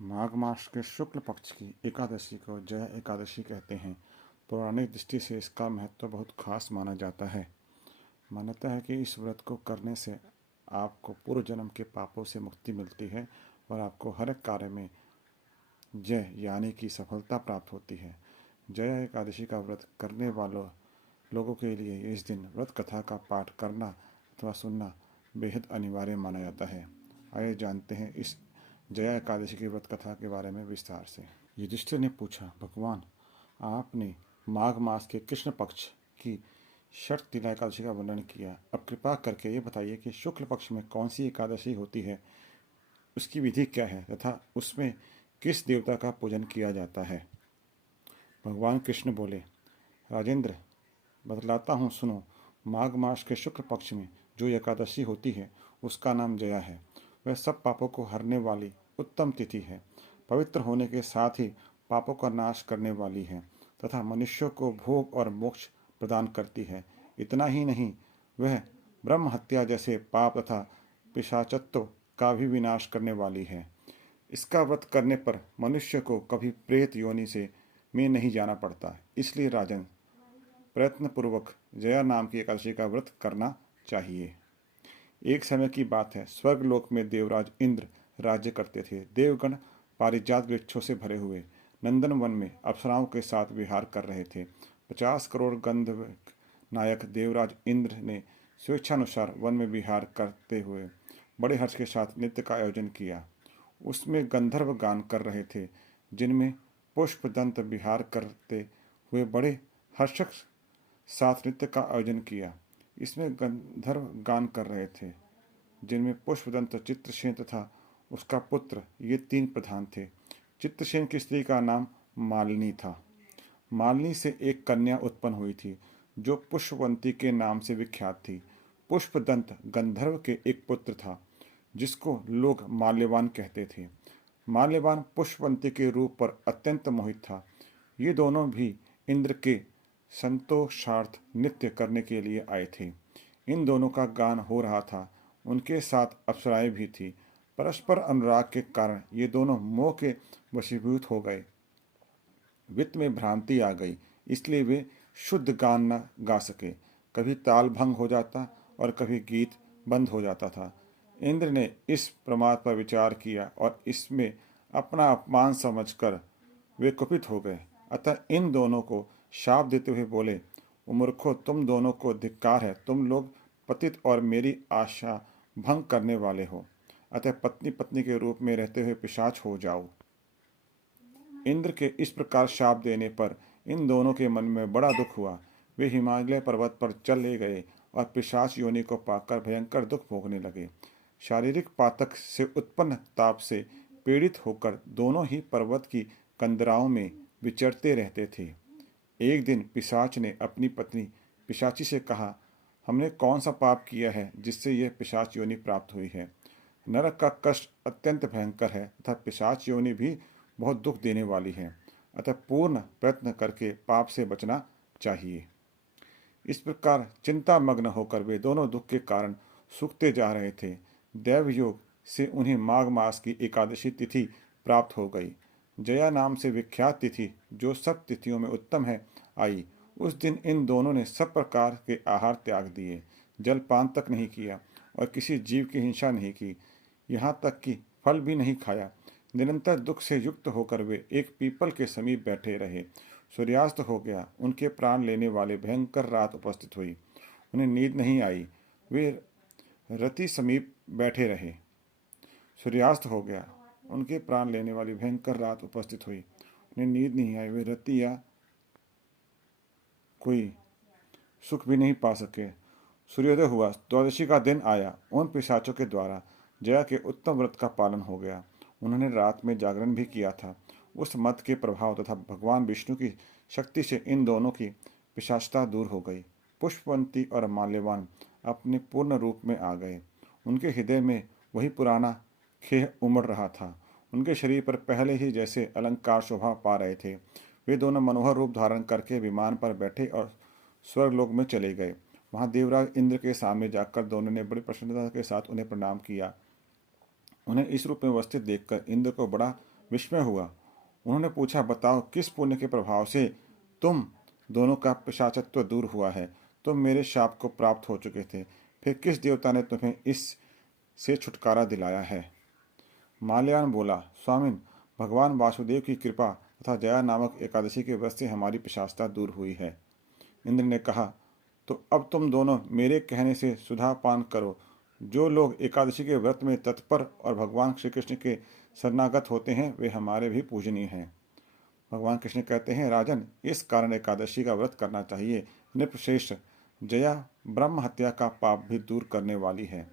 माघ मास के शुक्ल पक्ष की एकादशी को जया एकादशी कहते हैं। पौराणिक दृष्टि से इसका महत्व बहुत खास माना जाता है। मान्यता है कि इस व्रत को करने से आपको पूर्व जन्म के पापों से मुक्ति मिलती है और आपको हर एक कार्य में जय यानी कि सफलता प्राप्त होती है। जया एकादशी का व्रत करने वालों लोगों के लिए इस दिन व्रत कथा का पाठ करना अथवा सुनना बेहद अनिवार्य माना जाता है। आइए जानते हैं इस जया एकादशी की व्रत कथा के बारे में विस्तार से। युधिष्ठिर ने पूछा, भगवान, आपने माघ मास के कृष्ण पक्ष की षठ तिला एकादशी का वर्णन किया। अब कृपा करके ये बताइए कि शुक्ल पक्ष में कौन सी एकादशी होती है, उसकी विधि क्या है तथा उसमें किस देवता का पूजन किया जाता है। भगवान कृष्ण बोले, राजेंद्र, बतलाता हूँ, सुनो। माघ मास के शुक्ल पक्ष में जो एकादशी होती है उसका नाम जया है। वह सब पापों को हरने वाली उत्तम तिथि है। पवित्र होने के साथ ही पापों का नाश करने वाली है तथा मनुष्यों को भोग और मोक्ष प्रदान करती है। इतना ही नहीं, वह ब्रह्म हत्या जैसे पाप तथा पिशाचत्व का भी विनाश करने वाली है। इसका व्रत करने पर मनुष्य को कभी प्रेत योनि से में नहीं जाना पड़ता। इसलिए राजन, प्रयत्नपूर्वक जया नाम की एकादशी का व्रत करना चाहिए। एक समय की बात है, स्वर्गलोक में देवराज इंद्र राज्य करते थे। देवगण पारिजात वृक्षों से भरे हुए नंदन वन में अप्सराओं के साथ विहार कर रहे थे। 50 करोड़ गंधर्व नायक देवराज इंद्र ने स्वेच्छानुसार वन में विहार करते हुए बड़े हर्ष के साथ नृत्य का आयोजन किया। उसमें गंधर्व गान कर रहे थे, जिनमें पुष्पदंत विहार करते हुए बड़े हर्षक साथ नृत्य का आयोजन किया। इसमें गंधर्व गान कर रहे थे, जिनमें पुष्पदंत, चित्रसेन तथा उसका पुत्र, ये 3 प्रधान थे। चित्रसेन की स्त्री का नाम मालिनी था। मालिनी से एक कन्या उत्पन्न हुई थी जो पुष्पवंती के नाम से विख्यात थी। पुष्पदंत गंधर्व के एक पुत्र था जिसको लोग माल्यवान कहते थे। माल्यवान पुष्पवंती के रूप पर अत्यंत मोहित था। ये दोनों भी इंद्र के संतोषार्थ नृत्य करने के लिए आए थे। इन दोनों का गान हो रहा था। उनके साथ अप्सराएं भी थी। परस्पर अनुराग के कारण ये दोनों मोह के वशीभूत हो गए। वित्त में भ्रांति आ गई, इसलिए वे शुद्ध गान न गा सके। कभी ताल भंग हो जाता और कभी गीत बंद हो जाता था। इंद्र ने इस प्रमाद पर विचार किया और इसमें अपना अपमान समझकर वे कुपित हो गए। अतः इन दोनों को शाप देते हुए बोले, मूर्खों, तुम दोनों को धिक्कार है। तुम लोग पतित और मेरी आशा भंग करने वाले हो। अतः पत्नी पत्नी के रूप में रहते हुए पिशाच हो जाओ। इंद्र के इस प्रकार शाप देने पर इन दोनों के मन में बड़ा दुख हुआ। वे हिमालय पर्वत पर चले गए और पिशाच योनि को पाकर भयंकर दुख भोगने लगे। शारीरिक पातक से उत्पन्न ताप से पीड़ित होकर दोनों ही पर्वत की कंदराओं में विचरते रहते थे। एक दिन पिशाच ने अपनी पत्नी पिशाची से कहा, हमने कौन सा पाप किया है जिससे यह पिशाच योनि प्राप्त हुई है। नरक का कष्ट अत्यंत भयंकर है तथा पिशाच योनि भी बहुत दुख देने वाली है। अतः पूर्ण प्रयत्न करके पाप से बचना चाहिए। इस प्रकार चिंता मग्न होकर वे दोनों दुख के कारण सूखते जा रहे थे। दैवयोग से उन्हें माघ मास की एकादशी तिथि प्राप्त हो गई। जया नाम से विख्यात तिथि, जो सब तिथियों में उत्तम है, आई। उस दिन इन दोनों ने सब प्रकार के आहार त्याग दिए, जलपान तक नहीं किया और किसी जीव की हिंसा नहीं की, यहाँ तक कि फल भी नहीं खाया। निरंतर दुख से युक्त होकर वे एक पीपल के समीप बैठे रहे। सूर्यास्त हो गया। उनके प्राण लेने वाले भयंकर रात उपस्थित हुई। उन्हें नींद नहीं आई। वे रति समीप बैठे रहे। सूर्यास्त हो गया। उनके प्राण लेने वाली भयंकर रात उपस्थित हुई। उन्हें नींद नहीं आई। वे रति या कोई सुख भी नहीं पा सके। सूर्योदय हुआ। द्वादशी का दिन आया। उन पिशाचों के द्वारा जया के उत्तम व्रत का पालन हो गया। उन्होंने रात में जागरण भी किया था। उस मत के प्रभाव तथा भगवान विष्णु की शक्ति से इन दोनों की पिशाचता दूर हो गई। पुष्पवंती और माल्यवान अपने पूर्ण रूप में आ गए। उनके हृदय में वही पुराना खेह उमड़ रहा था। उनके शरीर पर पहले ही जैसे अलंकार शोभा पा रहे थे। वे दोनों मनोहर रूप धारण करके विमान पर बैठे और स्वर्गलोक में चले गए। वहां देवराज इंद्र के सामने जाकर दोनों ने बड़ी प्रसन्नता के साथ उन्हें प्रणाम किया। उन्हें इस रूप में अवस्थित देखकर इंद्र को बड़ा विस्मय हुआ। उन्होंने पूछा, बताओ किस पुण्य के प्रभाव से तुम दोनों का पिशाचत्व दूर हुआ है? तुम मेरे शाप को प्राप्त हो चुके थे, फिर किस देवता ने तुम्हें इस से छुटकारा दिलाया है? माल्यान बोला, स्वामिन, भगवान वासुदेव की कृपा तथा जया नामक एकादशी के व्रत से हमारी पिशाचता दूर हुई है। इंद्र ने कहा, तो अब तुम दोनों मेरे कहने से सुधा पान करो। जो लोग एकादशी के व्रत में तत्पर और भगवान श्री कृष्ण के शरणागत होते हैं वे हमारे भी पूजनीय हैं। भगवान कृष्ण कहते हैं, राजन, इस कारण एकादशी का व्रत करना चाहिए। नृपश्रेष्ठ, जया ब्रह्म हत्या का पाप भी दूर करने वाली है।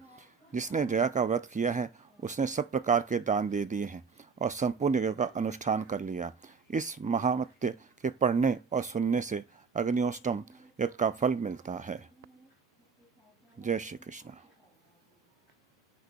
जिसने जया का व्रत किया है उसने सब प्रकार के दान दे दिए हैं और संपूर्ण यज्ञ का अनुष्ठान कर लिया। इस महामत्य के पढ़ने और सुनने से अग्निहोत्रम यज्ञ का फल मिलता है। जय श्री कृष्ण।